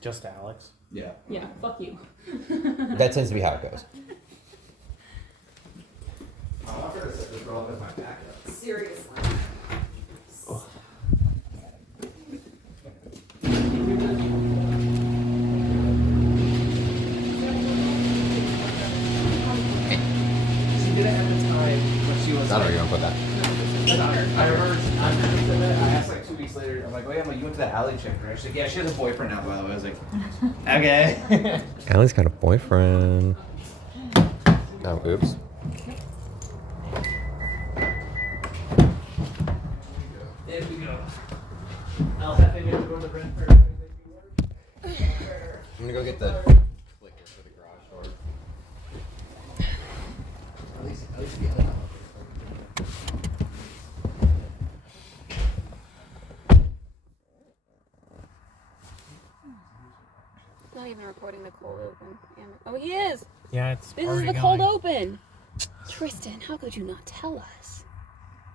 Just Alex? Yeah. Yeah, fuck you. That tends to be how it goes. Oh, I'm gonna set this girl up as my backup. Seriously. She did it at the time when she was. I don't know where you're gonna put that. I remember I asked like 2 weeks later, I'm like, oh yeah, you went to that alley chick, right? She's like, yeah, she has a boyfriend now, by the way. I was like, okay. Allie's got a boyfriend. Oh, oops. There we go. I'll have him go to the rent for I'm gonna go get the clicker for the garage door. At least get it. Not even recording the cold open. Oh, he is! Yeah, it's This is already the going. cold open! Tristan, how could you not tell us?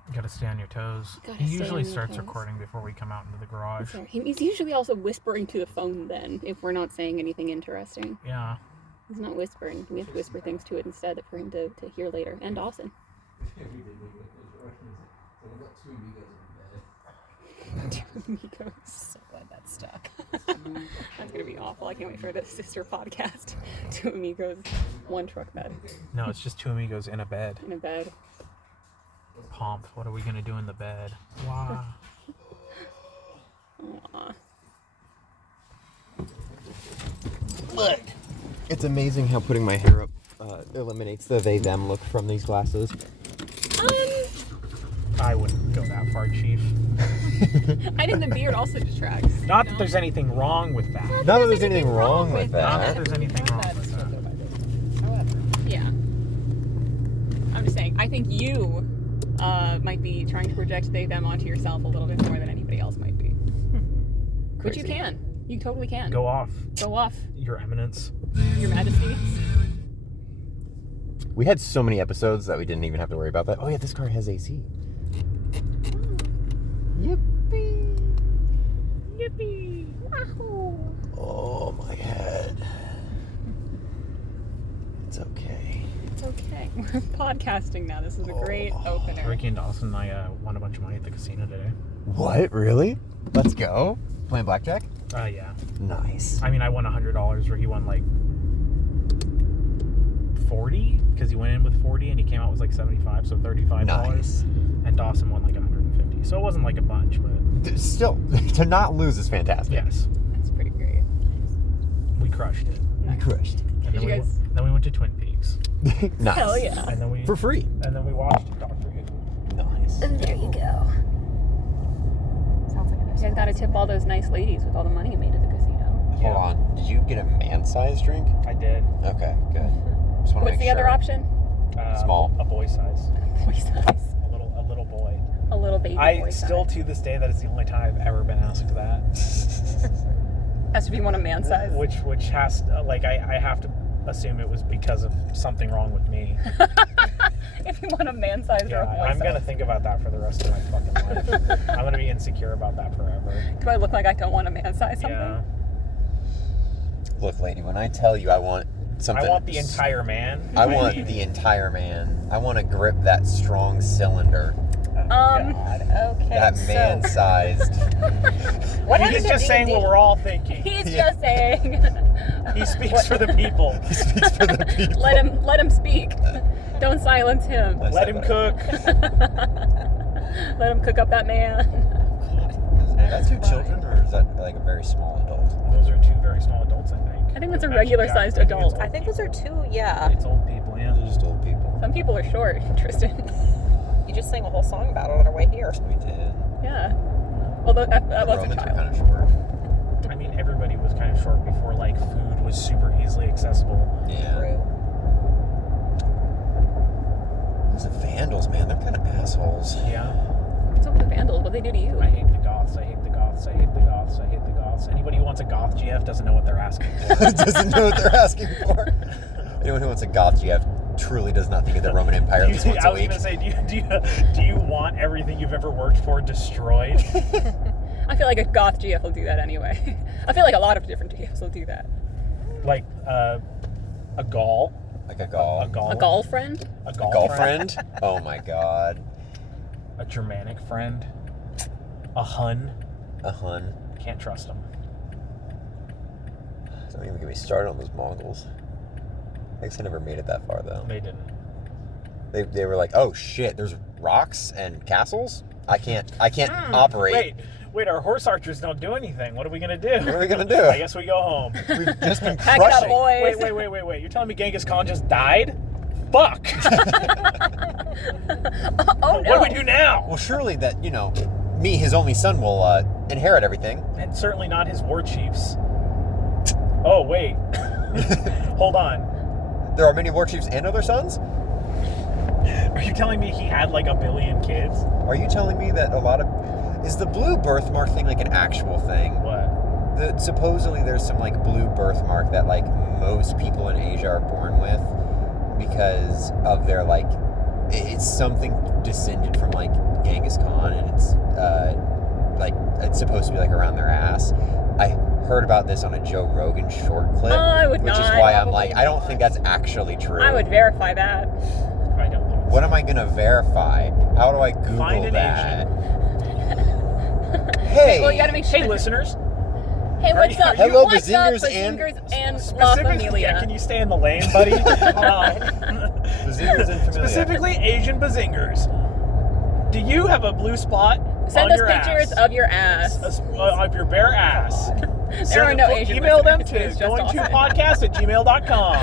You gotta stay on your toes. Gotta He stay usually on your starts toes. recording before we come out into the garage. Sorry. He's usually also whispering to the phone then, if we're not saying anything interesting. Yeah. He's not whispering. We have to whisper things to it instead for him to hear later. And Dawson. Two amigos. So glad that's stuck. That's gonna be awful. I can't wait for the sister podcast. Two amigos, one truck bed No, it's just two amigos in a bed. in a bed. Pomp, what are we gonna do in the bed? Wow. Aw. Look! It's amazing how putting my hair up eliminates the they-them look from these glasses. I wouldn't go that far, Chief. I think the beard also detracts. Not that there's anything wrong with that. Not that there's anything wrong with Not that. that there's anything wrong with that. However, yeah. I'm just saying, I think you might be trying to project they-them onto yourself a little bit more than anybody else might be. Which you Crazy. can. You totally can. Go off, Go off, Your Eminence. Your Majesty. We had so many episodes that we didn't even have to worry about that. Oh yeah, this car has AC. Yippee! Yippee! Wahoo! Oh, my head. It's okay. It's okay. We're podcasting now. This is a great opener. Ricky and Dawson and I won a bunch of money at the casino today. What? Really? Let's go. Playing blackjack? Yeah. Nice. I mean, I won $100 where he won like 40 because he went in with 40 and he came out with like 75, so $35. Nice. And Dawson won like 150. So it wasn't like a bunch, but Still, to not lose is fantastic. yes, That's pretty great. we crushed it. I crushed. And Did you guys? then we went to Twin Peaks. Nice. Hell yeah. And then we For free. watched Doctor Who. Nice. And there you go. Sounds like a You guys gotta tip all those nice ladies with all the money you made at the casino. Hold on. Did you get a man-sized drink? I did. Okay, good. Just want to What's make the sure. other option? Small. A boy size. Boy size. A little boy. A little baby boy I size. still to this day that is the only time I've ever been asked that. Has to be one of man size. Which has like I have to assume it was because of something wrong with me. If you want a man size or a boy I'm size. gonna think about that for the rest of my fucking life. I'm gonna be insecure about that forever. Do I look like I don't want a man size something? Yeah. Look, lady, when I tell you I want something... I want the entire man. I want the entire man. I want to grip that strong cylinder. God, okay. That so, man-sized. what happened He's to just saying D&D? what we're all thinking. He's just saying. He speaks for the people. He speaks for the people. Let him speak. Don't silence him. Let him cook. Let him cook up that man. Is that two children, or is that like a very small adult? Those are two very small adults, I think. I think that's a Actually, regular-sized I think adult. it's I think those are two, yeah. It's old people, yeah. They're just old people. Some people are short, Tristan. You just sang a whole song about it on our way here. We did. Yeah. Although that The was a Romans were child. kind of short. I mean, everybody was kind of short before, like, food was super easily accessible. Yeah. True. Those Vandals, man, they're kind of assholes. Yeah. What's up with the Vandals? What they do to you? I hate the goths. I hate the goths. I hate the goths. I hate the goths. Anybody who wants a goth GF doesn't know what they're asking for. Doesn't know what they're asking for. Anyone who wants a goth GF truly does not think of the Roman Empire at least once I a was week. gonna say, do you want everything you've ever worked for destroyed? I feel like a goth GF will do that anyway. I feel like a lot of different GFs will do that. Like a gall. Like a gall. A gall. A gall friend? A gall, Girlfriend? Oh my god. A Germanic friend. A Hun. A Hun. Can't trust them. Don't even get me started on those Mongols. I guess I never made it that far though. They didn't. They were like, oh shit, there's rocks and castles? I can't operate. Wait, our horse archers don't do anything. What are we gonna do? What are we gonna do? I guess we go home. We've just been Pack it up, crushing. boys. Wait. You're telling me Genghis Khan just died? Fuck! Oh no. What do we do now? Well, surely that, me, his only son, will inherit everything. And certainly not his war chiefs. Oh, wait. Hold on. There are many war chiefs and other sons? Are you telling me he had like 1 billion kids? Are you telling me that is the blue birthmark thing like an actual thing? What? Supposedly there's some like blue birthmark that like most people in Asia are born with because of their like, it's something descended from like Genghis Khan, and it's supposed to be like around their ass. I heard about this on a Joe Rogan short clip, I would which not. is why I'm Probably like, I don't not. think that's actually true. I would verify that. I don't know. What am I gonna verify? How do I Google Find an that? Hey, Well, you gotta make sure. Hey, listeners. Hey, what's up? Hello, What's up, Bazingers and- and La Specifically, Familia? can you stay in the lane, buddy? Bazingers and Familia. Specifically, Asian bazingers. Do you have a blue spot Send on us your pictures ass? of your ass. Of your bare ass. There are no Asian Email them listeners, to it's just awesome. goingtopodcast@gmail.com.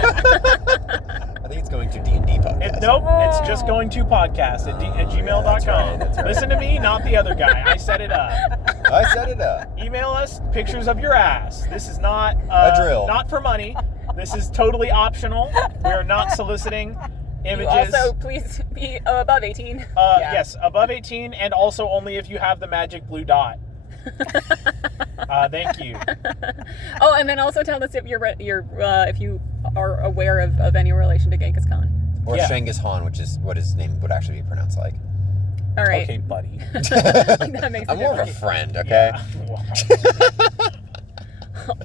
I think it's going to D&D podcast. Nope, it's just goingtopodcast@gmail.com. That's right. Listen to me, not the other guy. I set it up. I set it up. Email us pictures of your ass. This is not A drill. Not for money. This is totally optional. We are not soliciting You images. also please be above 18. Yes, above 18, and also only if you have the magic blue dot. Thank you. Oh, and then also tell us if if you are aware of any relation to Genghis Khan. Or Yeah. Genghis Khan, which is what his name would actually be pronounced like. All right. Okay, buddy. That makes a I'm more of a difference. friend, okay?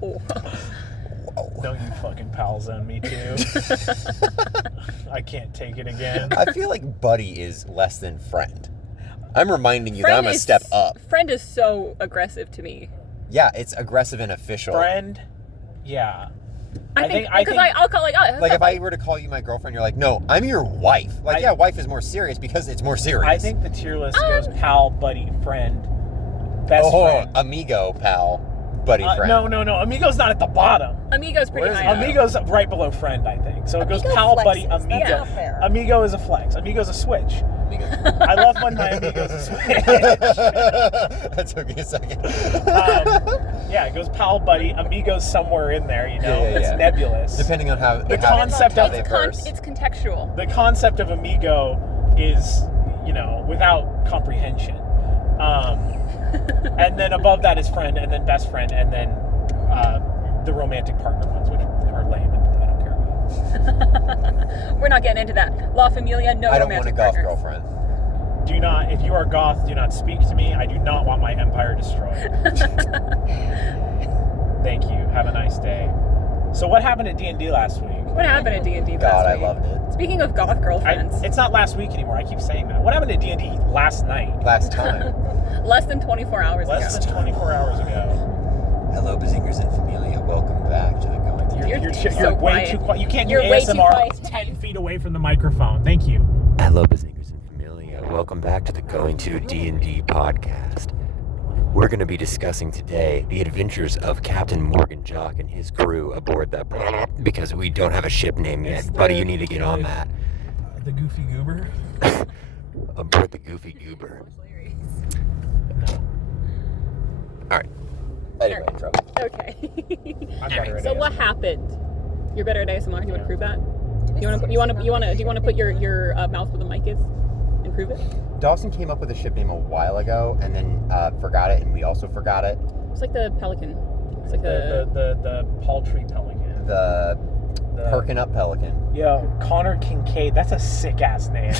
Oh. Don't you fucking pal zone me too. I can't take it again. I feel like buddy is less than friend. I'm reminding you that Friend I'm a is- step up. Friend is so aggressive to me. Yeah, it's aggressive and official. Friend, yeah. I think I because think- I'll call like, oh, Like if I were to call you my girlfriend, you're like, no, I'm your wife. Like, yeah, wife is more serious because it's more serious. I think the tier list goes pal, buddy, friend, best friend. amigo, pal, buddy, friend. No. Amigo's not at the bottom. Amigo's pretty Where is high. it? up. Amigo's right below friend, I think. So it goes Amigo pal, flexes. buddy, That's amigo. not fair. Amigo is a flex. Amigo's a switch. Amigo. I love when my amigo's a switch. That took me a second. Yeah, it goes pal, buddy. Amigo's somewhere in there, you know? Yeah. It's nebulous. Depending on how The how- concept how of- they It's verse. it's contextual. The concept of amigo is, without comprehension. And then above that is friend, and then best friend, and then the romantic partner ones, which are lame and I don't care about. We're not getting into that. La Familia, no I don't want a romantic golf partners. girlfriend. Do not, if you are goth, do not speak to me. I do not want my empire destroyed. Thank you. Have a nice day. So what happened at D&D last week? What happened at D&D God, last I week? loved it. Speaking of goth girlfriends, It's not last week anymore. I keep saying that. What happened at D&D last night? Last time. less than 24 hours Less ago. than 24 hours ago. Hello, Bazingers and Familia. Welcome back to the Going Through. You're You're so way quiet. too quiet. You can't You're do way too ASMR quiet. 10 feet away from the microphone. Thank you. Hello, Bazingers and Familia. Welcome back to the Going to D&D podcast. We're going to be discussing today the adventures of Captain Morgan Jock and his crew aboard the... Because we don't have a ship name yet. Buddy, you need to get on that. The Goofy Goober? Aboard the Goofy Goober. Alright. Anyway, intro. Okay. I'm better at So ASMR. what happened? You're better at ASMR. You want to prove that? Do you want to put your mouth where the mic is and prove it? Dawson came up with a ship name a while ago and then forgot it, and we also forgot it. It's like the pelican. It's like The paltry pelican. The Perking up Pelican. Yo, Connor Kincaid. That's a sick ass name.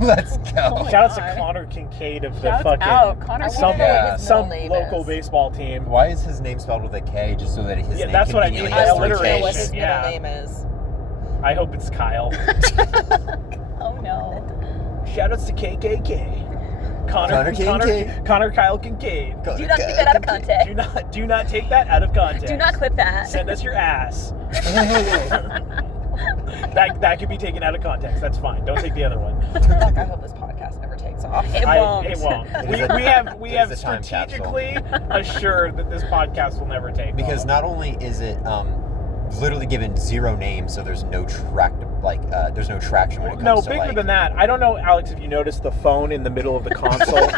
Let's go. Oh my Shout out God. to Connor Kincaid of the Shouts fucking out. Connor some Kincaid. what his some middle name local is. baseball team. Why is his name spelled with a K? Just so that his Yeah, name that's what I mean, conveniently the has I want to three know what Ks. his middle Yeah. name is. I hope it's Kyle. Oh no. Shout outs to KKK. Connor Kincaid. Connor Kyle Kincaid. Do not keep that out of context. Do not take that out of context. Do not clip that. Send us your ass. that could be taken out of context. That's fine. Don't take the other one. Fuck, I hope this podcast never takes off. It won't. It won't. It We is a- have it is a time strategically assured that this podcast will never take Because off. not only is it literally given 0 names, so there's no there's no traction when it comes No, to bigger like. than that. I don't know, Alex, if you noticed the phone in the middle of the console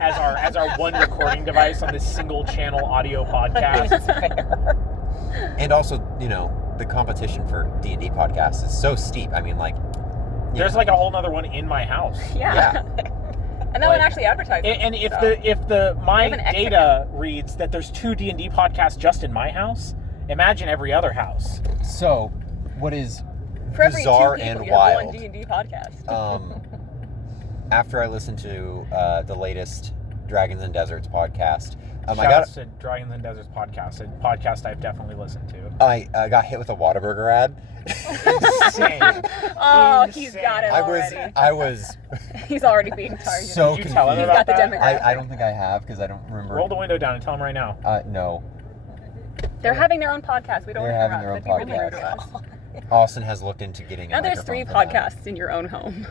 as our one recording device on this single channel audio podcast. It's fair. And also, the competition for D&D podcasts is so steep. I mean, There's like a whole nother one in my house. Yeah. And that one actually advertised. And if so. my have an extra data reads that there's 2 D&D podcasts just in my house, imagine every other house. So, what is For every bizarre 2 people, and you have wild? one D&D podcast. After I listened to the latest Dragons and Deserts podcast, I Shout outs to Dragons and Deserts podcast, a podcast I've definitely listened to. I got hit with a Whataburger ad. Insane. Oh, Insane. he's got it already. I was He's already being targeted. so Did you tell him confused. about got the that? demographic. I don't think I have because I don't remember. Roll the window down and tell him right now. No. They're having their own podcast. We don't They're want to having their own interrupt. That'd be really rude podcast. to us. Austin has looked into getting. Now a there's 3 microphone for that. podcasts in your own home.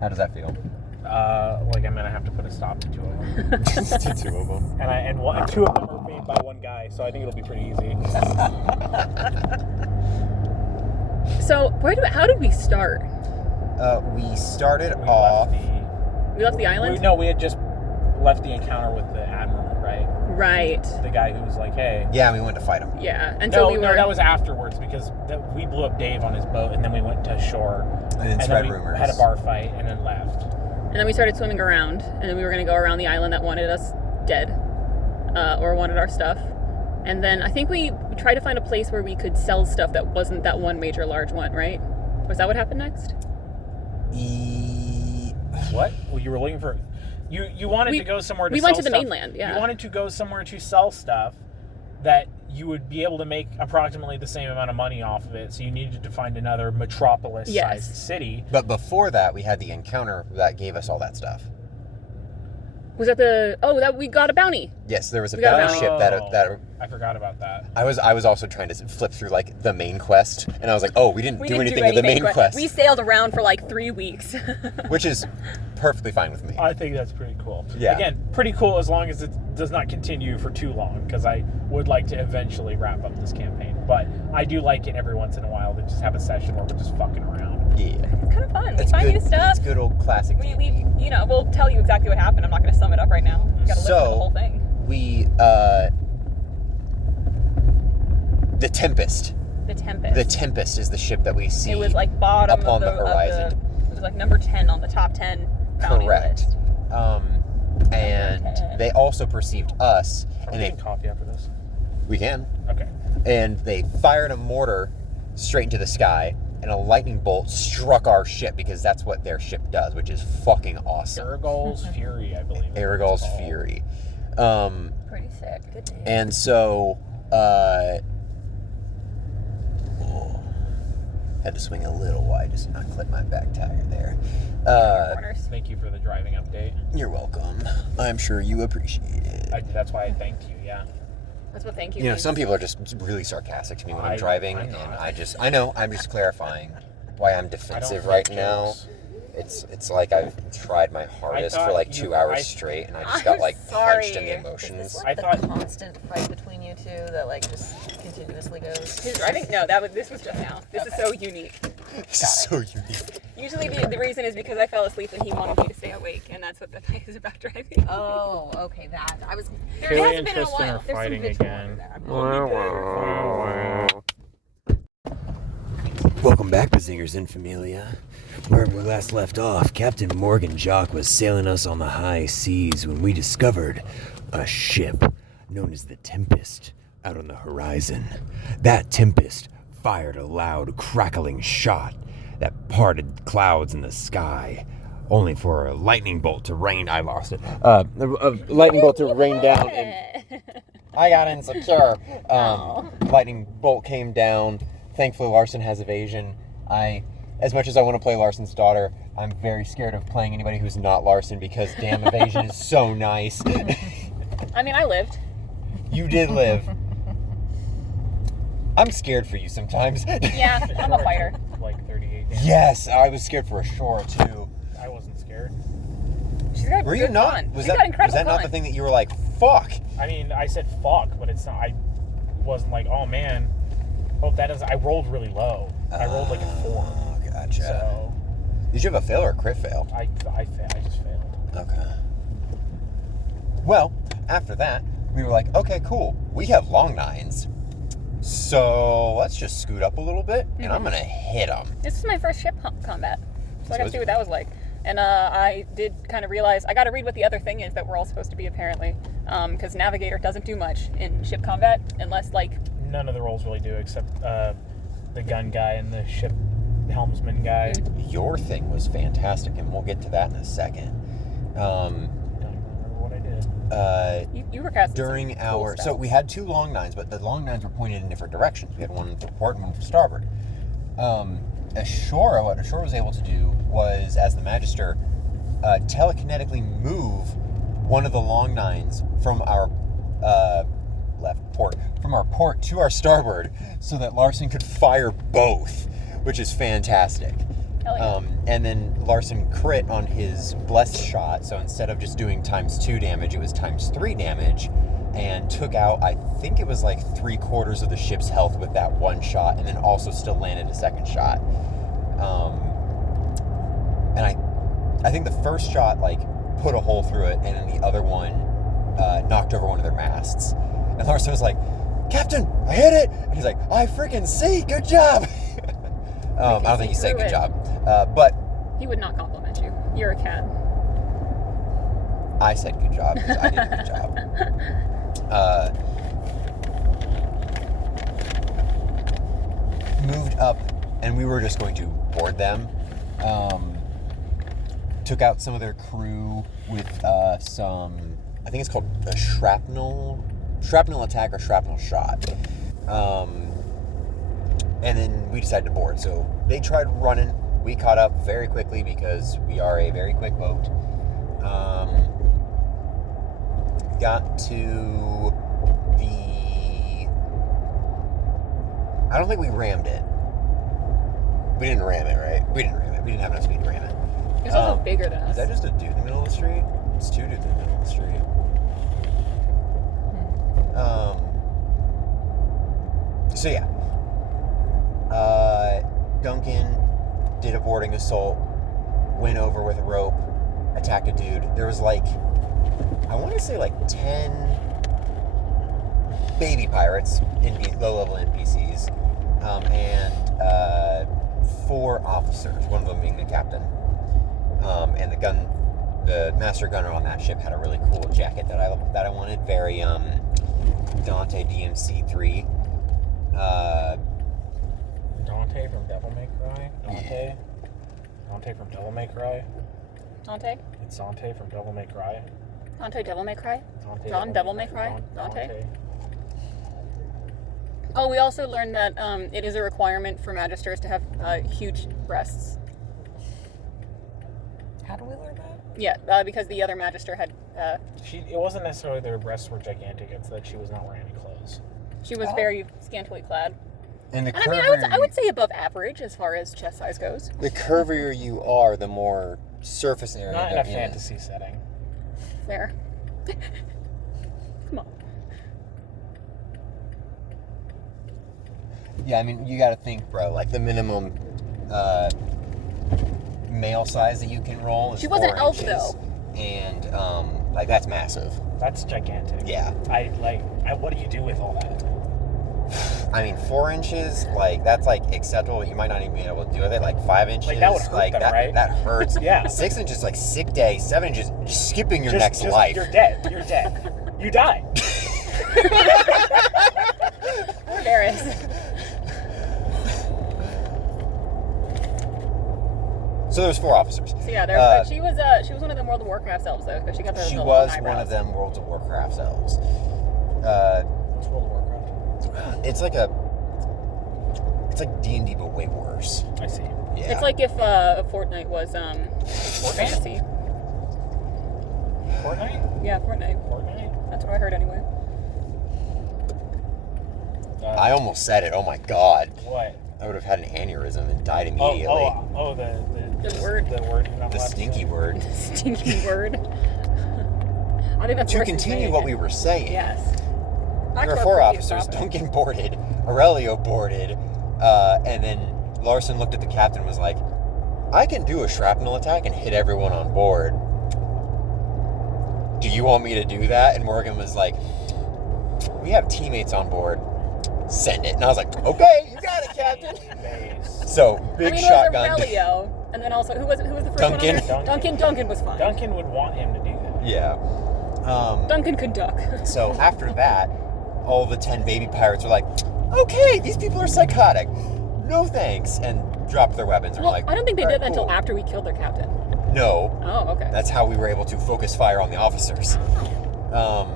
How does that feel? I'm gonna have to put a stop to 2 of them, To 2 of them. and 2 of them are made by one guy, so I think it'll be pretty easy. So how did we start? We started We off. We left the island. we had just left the encounter with the admiral, right? Right. The guy who was like, "Hey." Yeah, we went to fight him. Yeah. And No, so we were. no, that was afterwards because we blew up Dave on his boat, and then we went to shore, And then spread rumors. had a bar fight, and then left. And then we started swimming around, and then we were going to go around the island that wanted us dead, or wanted our stuff. And then I think we tried to find a place where we could sell stuff that wasn't that one major large one, right? Was that what happened next? What? Well, you were looking for. You wanted to go somewhere to we sell went to the stuff. mainland, yeah. You wanted to go somewhere to sell stuff that you would be able to make approximately the same amount of money off of it, so you needed to find another metropolis-sized Yes. city. But before that, we had the encounter that gave us all that stuff. Was that that we got a bounty? Yes, there was a We got a bounty ship that I forgot about that. I was also trying to flip through like the main quest, and I was like, oh, we didn't do anything with the main quest, We sailed around for like 3 weeks. which is perfectly fine with me. I think that's pretty cool. Yeah. Again, pretty cool as long as it does not continue for too long, because I would like to eventually wrap up this campaign. But I do like it every once in a while to just have a session where we're just fucking around. Yeah, It's kind of fun. We it's find good. new stuff. It's good old classic. We we'll tell you exactly what happened. I'm not going to sum it up right now. You got to listen to the whole thing. We the Tempest. The Tempest. The Tempest is the ship that we see. It was like bottom up on of the horizon. it was like number 10 on the top 10 bounty Correct. list. And they also perceived us, Are we and they getting coffee after this? we can, Okay. and they fired a mortar straight into the sky, and a lightning bolt struck our ship because that's what their ship does, which is fucking awesome. Aragol's Fury, I believe. is what it's Aragol's called. Fury. Pretty sick. Good name. And so, had to swing a little wide just to not clip my back tire there. Corners. Thank you for the driving update. You're welcome. I'm sure you appreciate it. That's why I thanked you, yeah. That's what thank you You know, means. some people are just really sarcastic to me when I'm driving, I'm and not. I know, I'm just clarifying why I'm I defensive don't right make now. jokes. It's like I've tried my hardest for thought like you- 2 hours I- straight, and I just I'm got like punched in sorry. the Is emotions. this I like thought- the constant fight between you two that like just continuously goes? His driving? No, this was just now. This is so unique. This is so unique. Usually the reason is because I fell asleep and he wanted me to stay awake, and that's what the fight is about driving. Oh, okay, that. I was. There Kaylee hasn't and been in a Tristan while. are There's some fighting vitriol again. over there. Welcome back, Bazingers and Familia. Where we last left off, Captain Morgan Jock was sailing us on the high seas when we discovered a ship known as the Tempest out on the horizon. That Tempest fired a loud, crackling shot that parted clouds in the sky, only for a lightning bolt to rain. I lost it. A lightning bolt to rain down, and I got insecure. Lightning bolt came down. Thankfully, Larson has evasion. As much as I want to play Larson's daughter, I'm very scared of playing anybody who's not Larson because damn evasion is so nice. I mean, I lived. You did live. I'm scared for you sometimes. Yeah, I'm a fighter. Like 38 damage. Yes, I was scared for Ashura too. I wasn't scared. She's got Were you good not? con. Was She's got incredible that not con. the thing that you were like, fuck? I mean, I said fuck, but it's not. I wasn't like, oh man, hope that doesn't. I rolled really low. I rolled like a 4. Oh, gotcha. So Did you have a fail or a crit fail? I just failed. Okay. Well, after that, we were like, okay, cool. We have long nines. So let's just scoot up a little bit, and I'm going to hit them. This is my first ship combat, so I got to is- see what that was like. And I did kind of realize I got to read what the other thing is that we're all supposed to be apparently, because Navigator doesn't do much in ship combat unless like. None of the roles really do except the gun guy and the ship helmsman guy. Your thing was fantastic, and we'll get to that in a second. Don't remember what I did. You were casting During some cool our... stuff. So we had 2 long nines, but the long nines were pointed in different directions. We had one for port and one for starboard. Ashura, what Ashura was able to do was, as the Magister, telekinetically move one of the long nines from our port to our starboard so that Larson could fire both, which is fantastic. Hell yeah. And then Larson crit on his blessed shot, so instead of just doing ×2 damage, it was ×3 damage, and took out, I think it was like 3/4 of the ship's health with that one shot, and then also still landed a second shot. And I think the first shot like put a hole through it, and then the other one knocked over one of their masts. And Larson was like, "Captain, I hit it!" And he's like, "I freaking see! Good job!" I don't think he said good job, but He would not compliment you. You're a cat. I said good job because I did a good job. Moved up, and we were just going to board them. Took out some of their crew with some, I think it's called a shrapnel attack or shrapnel shot. And then we decided to board. So they tried running. We caught up very quickly because we are a very quick boat. Got to the... I don't think we rammed it. We didn't ram it, right? We didn't ram it. We didn't have enough speed to ram it. He was also bigger than us. Is that just a dude in the middle of the street? It's 2 dudes in the middle of the street. So yeah. Duncan did a boarding assault, went over with a rope, attacked a dude. There was like, I want to say like 10 baby pirates, low-level NPCs, and 4 officers, one of them being the captain. And the master gunner on that ship had a really cool jacket that I wanted, very Dante DMC3. Dante from Devil May Cry? Dante from Devil May Cry? Dante? It's Dante from Devil May Cry. Dante Devil May Cry? Dante John Devil May Cry? Dante? Dante. Oh, we also learned that it is a requirement for magisters to have huge breasts. How do we learn that? Yeah, because the other magister had... It wasn't necessarily their breasts were gigantic, it's that she was not wearing any clothes. she was very scantily clad. And the And I mean, I would say above average as far as chest size goes. the curvier you are, the more surface area. Not in there a is. fantasy setting. There. Come on. Yeah, I mean, you got to think, bro. Like the minimum male size that you can roll is She was an 4 elf, inches. though. And like that's massive. That's gigantic. Yeah. What do you do with all that? I mean, 4 inches, like that's like acceptable. You might not even be able to do with it. Like 5 inches, Like, that would hurt them, that, right? that hurts. Yeah. 6 inches, like sick day. 7 inches, skipping your next life. You're dead. You're dead. You die. Poor Darius. So there was 4 officers. So yeah, she was one of them World of Warcraft elves though, because she got the She long was eyebrows. one of them World of Warcraft elves. What's World of Warcraft? It's like DnD but way worse. I see. Yeah. It's like if Fortnite was fantasy. Fortnite? Yeah, Fortnite. Fortnite? That's what I heard anyway. I almost said it. Oh my god. What? I would have had an aneurysm and died Oh, immediately. The word. The word. you're not The allowed to stinky say. word. Stinky word. I think that's To worse than continue saying what it. we were saying, Yes. there Back to were our 4 previous officers. topic. Duncan boarded, Aurelio boarded, and then Larson looked at the captain and was like, I can do a shrapnel attack and hit everyone on board. Do you want me to do that? And Morgan was like, we have teammates on board. Send it. And I was like, okay, you got it, Captain. Base. So, big I mean, shotgun. It was Aurelio, and then also who was the first Duncan. one on there? Duncan was fine. Duncan would want him to do that. Yeah. Duncan could duck. So after that, all the 10 baby pirates were like, okay, these people are psychotic. No thanks. And dropped their weapons and Well, were like, I don't think they "All did right, that until cool." after we killed their captain. No. Oh, okay. That's how we were able to focus fire on the officers. And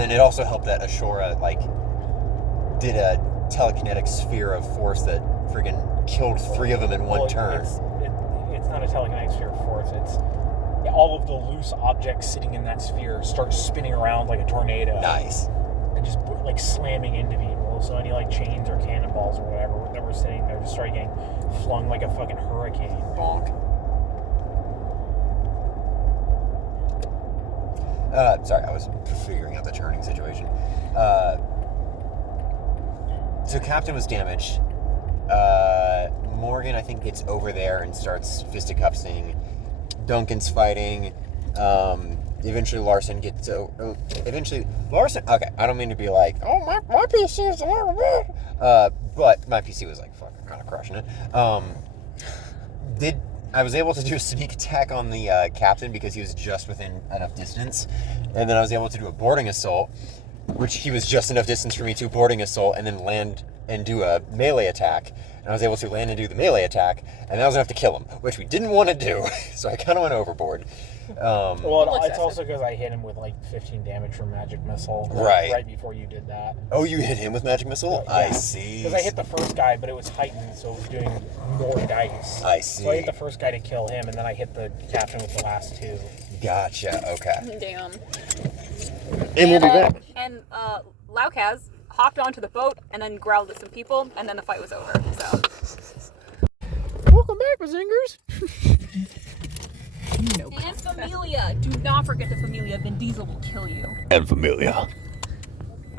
then it also helped that Ashura, did a telekinetic sphere of force that friggin' killed 3 of them in one Well, turn. It's not a telekinetic sphere of force. It's all of the loose objects sitting in that sphere start spinning around like a tornado. Nice. And just slamming into people. So any chains or cannonballs or whatever that were sitting there just started getting flung like a fucking hurricane. Bonk. Sorry, I was figuring out the turning situation. So Captain was damaged. Morgan, I think, gets over there and starts fisticuffsing. Duncan's fighting. Eventually Larson gets Larson. Okay, I don't mean to be like, oh my PC is a little bit. But my PC was fucking kind of crushing it. I was able to do a sneak attack on the captain because he was just within enough distance, and then I was able to do a boarding assault, which he was just enough distance for me to boarding assault, and then land and do a melee attack. And I was able to land and do the melee attack, and that was enough to kill him, which we didn't want to do, so I kind of went overboard. Well, it's also because I hit him with 15 damage from magic missile. Right before you did that. Oh, you hit him with magic missile? Yeah. I see. Because I hit the first guy, but it was heightened, so it was doing more dice. I see. So I hit the first guy to kill him, and then I hit the captain with the last 2. Gotcha. Okay. Damn. And we'll be back. And Laukaz hopped onto the boat and then growled at some people, and then the fight was over. So. Welcome back, Bazingers. Nope. And Familia. Do not forget the Familia. Vin Diesel will kill you. And Familia.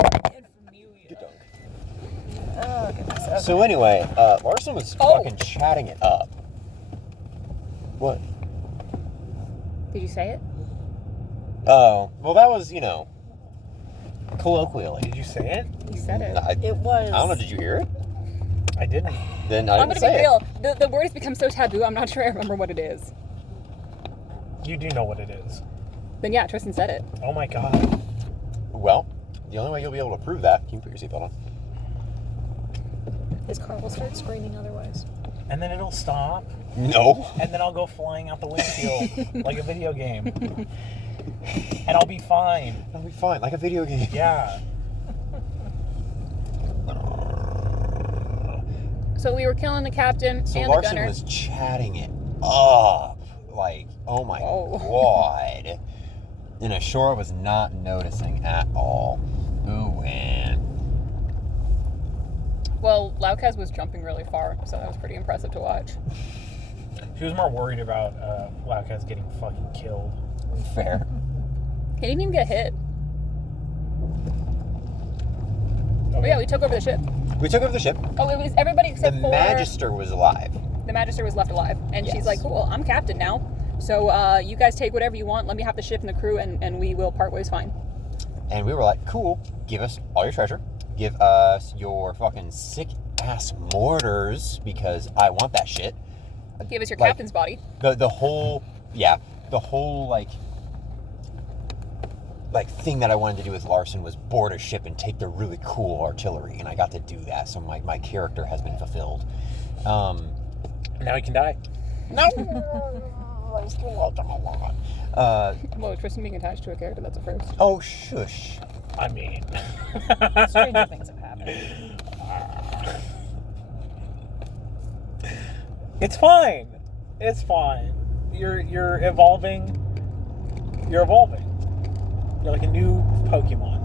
And Familia. Oh, goodness. So anyway, Larson was fucking chatting it up. What? Did you say it? Oh, well, that was, colloquially. Did you say it? You said it. It was. I don't know, did you hear it? I didn't. Then I I'm didn't gonna be say real. The word has become so taboo. I'm not sure I remember what it is. You do know what it is. Then yeah, Tristan said it. Oh my god. it. Well, the only way you'll be able to prove that, you can put your seatbelt on. His car will start screaming otherwise. And then it'll stop, No. and then I'll go flying out the windshield like a video game. And I'll be fine. That'll be fine, like a video game. Yeah. So we were killing the captain So and Larson the gunner. was chatting it up. Oh my god. And Ashura was not noticing at all. Ooh, man. Well, Laukaz was jumping really far, so that was pretty impressive to watch. She was more worried about Laukaz getting fucking killed. Fair. He didn't even get hit. Oh yeah, we took over the ship. We took over the ship. Oh, it was everybody except The for Magister was alive. the Magister was left alive, and Yes. she's like, "Cool, I'm captain now. So you guys take whatever you want. Let me have the ship and the crew, and we will part ways fine." And we were like, cool, give us all your treasure. Give us your fucking sick-ass mortars, because I want that shit. Give us your Like- captain's body. The whole thing that I wanted to do with Larson was board a ship and take the really cool artillery, and I got to do that, so my character has been fulfilled. Now he can die. No! I still love them a lot. Well, Tristan being attached to a character, that's a first. Oh, shush. I mean, Stranger things have happened. it's fine. It's fine. You're evolving. You're evolving. You're like a new Pokemon.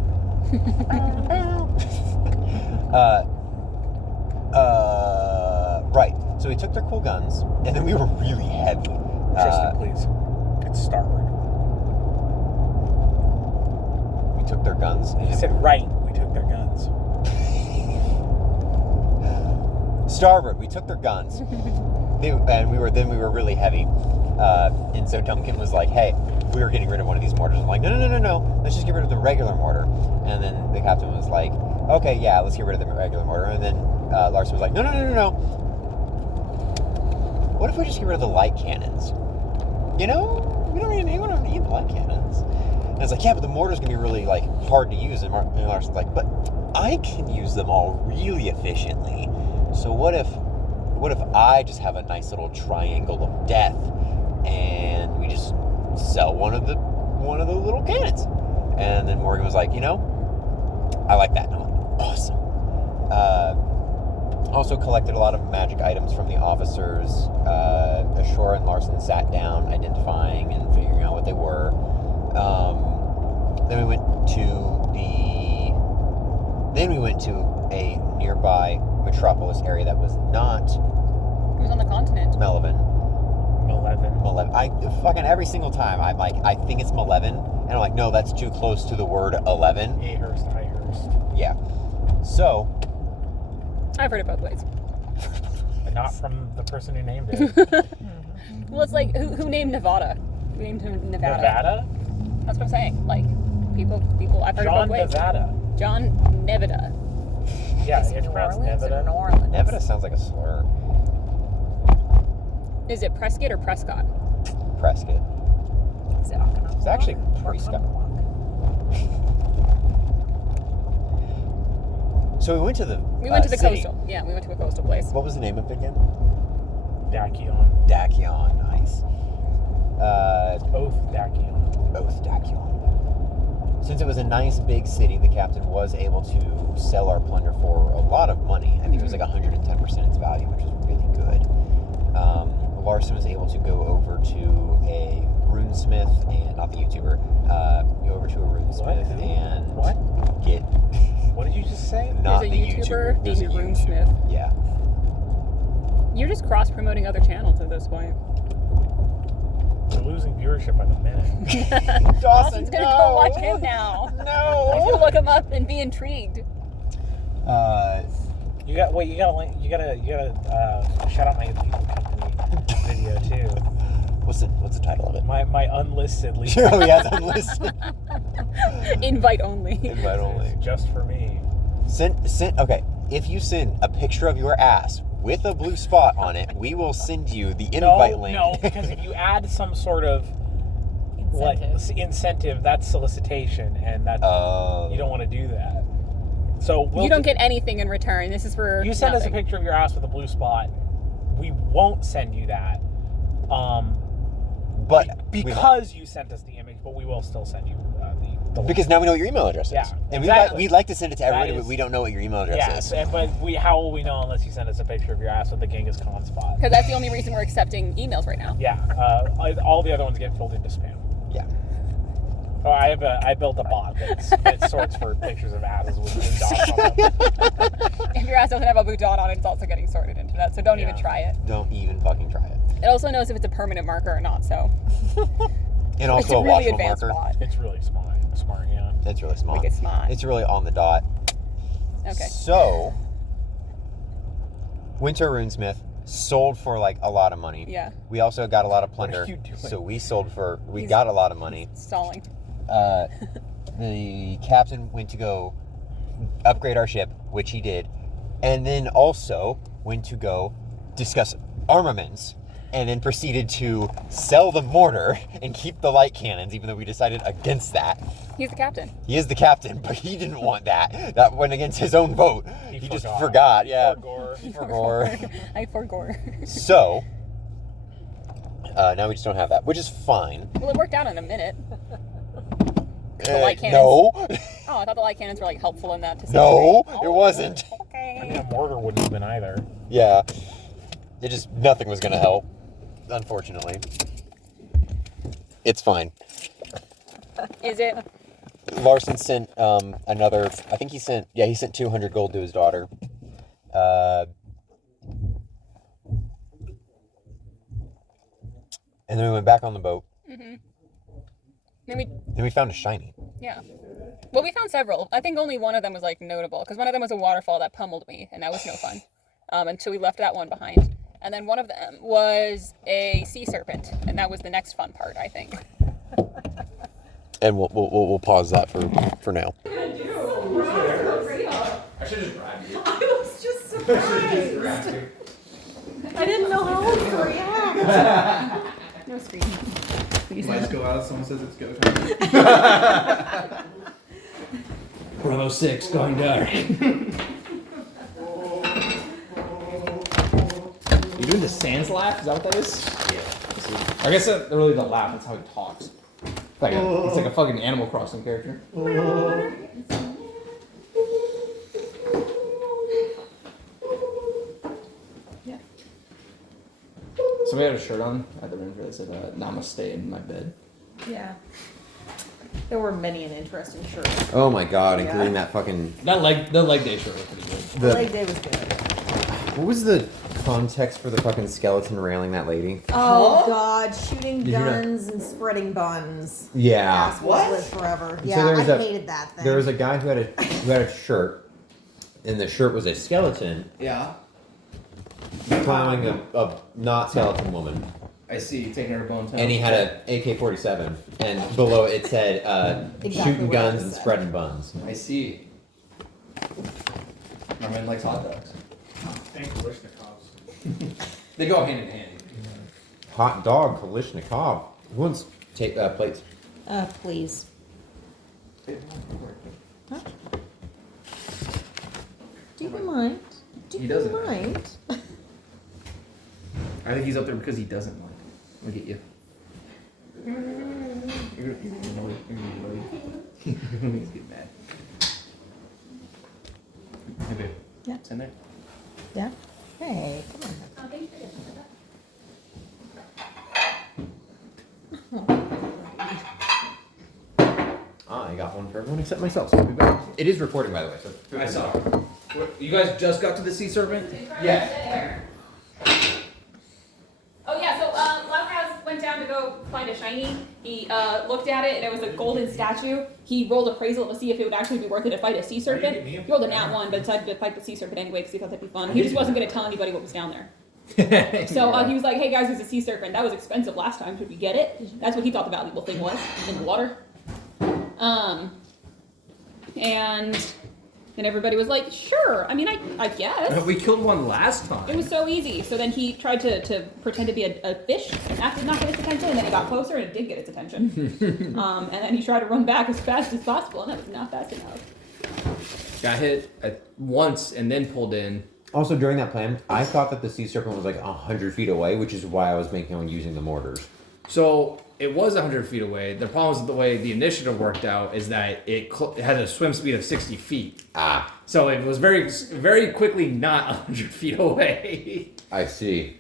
Right. So we took their cool guns, and then we were really heavy. Tristan, please. It's starboard. We took their guns. He said right. We took their guns. Starboard. We took their guns. We were really heavy. And so Duncan was like, "Hey, we were getting rid of one of these mortars." I'm like, "No. Let's just get rid of the regular mortar." And then the captain was like, "Okay, yeah, let's get rid of the regular mortar." And then Larson was like, "No. What if we just get rid of the light cannons? You know, we don't need the light cannons." And it's like, "Yeah, but the mortar's gonna be really like hard to use." And Larson's like, "But I can use them all really efficiently. So what if I just have a nice little triangle of death, and we just sell one of the little cannons?" And then Morgan was like, "You know, I like that." And I'm like, "Awesome." Also collected a lot of magic items from the officers. Ashore and Larson sat down, identifying and figuring out what they were. Then we went to a nearby metropolis area that was not It was on the continent. Melvin. 11. I fucking every single time I'm like, I think it's Melvin, and I'm like, no, that's too close to the word 11. Ahurst. Yeah. So, I've heard it both ways. But not from the person who named it. Well, it's like, who named Nevada? Who named him Nevada? Nevada? That's what I'm saying. Like, people, I've heard John it both ways. Nevada. John Nevada. Yeah, Is it it's New pronounced Orleans or Nevada. New Orleans? Nevada sounds like a slur. Is it Prescott or Prescott? Prescott. Is it Okanagan? It's actually Or pretty Scott. Okanagan? So we went to the We went to the city. coastal. Yeah, we went to a coastal place. What was the name of it again? Dacion. Dacion. Nice. Oath Dacion. Oath Dacion. Since it was a nice big city, the captain was able to sell our plunder for a lot of money. I think it was like 110% its value, which was really good. Larson was able to go over to a runesmith, and not the YouTuber, go over to a runesmith and get... What did you just say? Not There's a the YouTuber There's named a Runesmith. Yeah. You're just cross-promoting other channels at this point. We're losing viewership by the minute. Dawson's gonna go watch him now. He's No. gonna look him up and be intrigued. You gotta shout out my legal company video too. What's the title of it? My unlisted legal. Oh yeah, it's unlisted. Invite only. Invite only. Just for me. Okay, if you send a picture of your ass with a blue spot on it, we will send you the invite link. No, because if you add some sort of incentive, that's solicitation, and that's you don't want to do that. So You don't get anything in return. This is for You send us a nothing. picture of your ass with a blue spot. We won't send you that. But because you sent us the image, but we will still send you the link. because now we know what your email address is. Yeah, And exactly. we'd like to send it to everybody, That but is- we don't know what your email address Yes, is. but how will we know unless you send us a picture of your ass with the Genghis Khan spot? Because that's the only reason we're accepting emails right now. Yeah, all the other ones get filtered to spam. Yeah. Oh, I built a bot that sorts for pictures of asses with blue dots on them. If your ass doesn't have a blue dot on it, it's also getting sorted into that. So don't even Yeah. try it. Don't even fucking try it. It also knows if it's a permanent marker or not. So And it's also a a really washable advanced marker. bot. It's really smart, yeah. It's really smart. Like it's smart. It's really on the dot. Okay. So, Winter Runesmith sold for like a lot of money. Yeah. We also got a lot of plunder. What are you doing? So we got a lot of money. Stalling. The captain went to go upgrade our ship, which he did, and then also went to go discuss armaments and then proceeded to sell the mortar and keep the light cannons, even though we decided against that. He's the captain. He is the captain, but he didn't want that. That went against his own vote. He just forgot. Yeah. He Forgore. I forgore. So, now we just don't have that, which is fine. Well, it worked out in a minute. The light cannons. No. Oh, I thought the light cannons were like helpful in that. To No, oh, it wasn't. Okay. I mean, a mortar wouldn't have been either. Yeah. It just, nothing was going to help, unfortunately. It's fine. Is it? Larson sent another, I think he sent 200 gold to his daughter. And then we went back on the boat. Mm-hmm. Then we found a shiny. Yeah. Well, we found several. I think only one of them was like notable because one of them was a waterfall that pummeled me, and that was no fun. And so we left that one behind. And then one of them was a sea serpent, and that was the next fun part, I think. And we'll pause that for now. I should just grab you. I was just surprised. I didn't know how else to react. No screaming. Lights go out, someone says it's go time. Bravo 6 going dark. You doing the Sans laugh? Is that what that is? Yeah. I guess that really the laugh, that's how he talks. It's like a fucking Animal Crossing character. Yeah. Somebody had a shirt on at the Renfrew that said Namaste in my bed. Yeah. There were many an interesting shirt. Oh my god, Yeah. including that fucking... The leg day shirt was pretty good. The leg day was good. What was the context for the fucking skeleton railing that lady? Oh God, shooting Did you not- guns and spreading buns. Yeah. Assholes What? live forever. So Yeah, there was I a- hated that thing. There was a guy who had a shirt, and the shirt was a skeleton Yeah. clowning a not skeleton woman. I see, taking her bones home. And he had a AK-47, and below it said, Exactly shooting what I guns just and said. spreading buns. I see. My man likes hot dogs. Thank Kalishnikovs. They go hand in hand. Hot dog, Kalishnikov. Who wants take plates? Please. Huh? Do you mind? Do He you doesn't. mind? I think he's up there because he doesn't like. Look at you. He's getting mad. Hey, babe. Yeah. It's in there. Yeah. Hey, come on. I got one for everyone except myself, so I'll be back. It is recording, by the way, so... I saw. What, you guys just got to the sea serpent? Yeah. Oh yeah, so Loudhouse went down to go find a shiny. He looked at it and it was a golden statue. He rolled appraisal to see if it would actually be worth it to fight a sea serpent. He rolled a nat 1, but decided to fight the sea serpent anyway because he thought that'd be fun. He just wasn't going to tell anybody what was down there. So he was like, hey guys, there's a sea serpent. That was expensive last time. Should we get it? That's what he thought the valuable thing was in the water. And then everybody was like, sure. I mean, I guess. We killed one last time. It was so easy. So then he tried to pretend to be a fish after not get its attention, and then it got closer and it did get its attention. And then he tried to run back as fast as possible, and that was not fast enough. Got hit once and then pulled in. Also, during that plan, I thought that the sea serpent was like 100 feet away, which is why I was making on using the mortars. So it was 100 feet away. The problem is the way the initiative worked out is that it had a swim speed of 60 feet. Ah, So it was very, very quickly not 100 feet away. I see.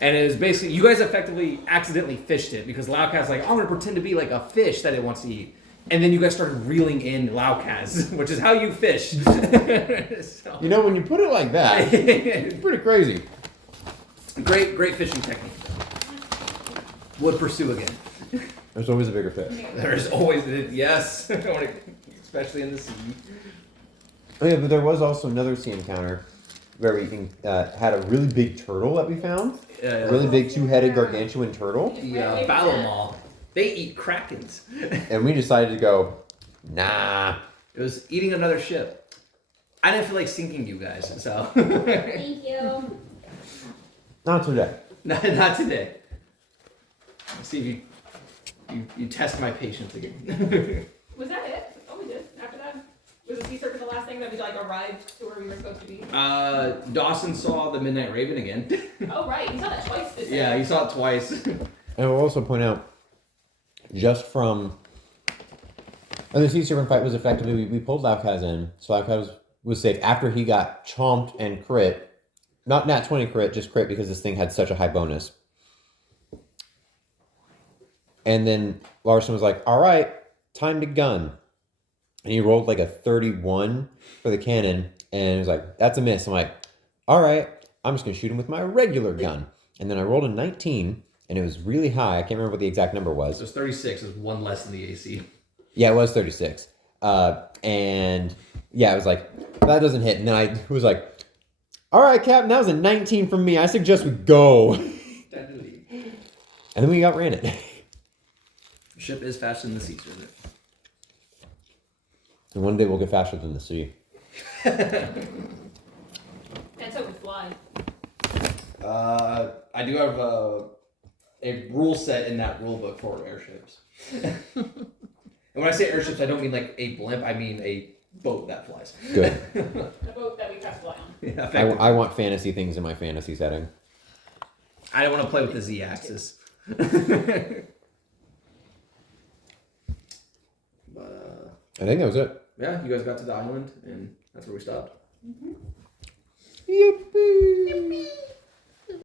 And it was basically, you guys effectively accidentally fished it because Loudcat's like, I'm going to pretend to be like a fish that it wants to eat. And then you guys started reeling in Loudcats, which is how you fish. So, You know, when you put it like that, it's pretty crazy. great fishing technique. Would pursue again. There's always a bigger fish. There's always, yes, especially in the sea. Oh yeah, but there was also another sea encounter where we had a really big turtle that we found. A really big two-headed gargantuan turtle. The Balomall, they eat krakens. And we decided to go, nah. It was eating another ship. I didn't feel like sinking you guys, so. Thank you. Not today. Not today. Let's see if you test my patience again. Was that it? Oh, we did. After that, was the sea serpent the last thing that we like arrived to where we were supposed to be? Dawson saw the Midnight Raven again. Oh right, he saw that twice this day. Yeah, he saw it twice. And I will also point out, just from and the sea serpent fight was effectively we pulled Laukaz in, so Laukaz was safe after he got chomped and crit. Not nat 20 crit, just crit because this thing had such a high bonus. And then Larson was like, all right, time to gun. And he rolled like a 31 for the cannon, and he was like, that's a miss. I'm like, all right, I'm just going to shoot him with my regular gun. And then I rolled a 19, and it was really high. I can't remember what the exact number was. So it's 36, is one less than the AC. Yeah, it was 36. And yeah, it was like, that doesn't hit. And then I was like, all right, Captain, that was a 19 from me. I suggest we go. And then we outran it. Ship is faster than the sea serpent. And one day we'll get faster than the sea. And so we fly. I do have a rule set in that rule book for airships. And when I say airships, I don't mean like a blimp. I mean a boat that flies. Good. The boat that we press fly on. Yeah, I want fantasy things in my fantasy setting. I don't want to play with the Z-axis. I think that was it. Yeah, you guys got to the island, and that's where we stopped. Yippee!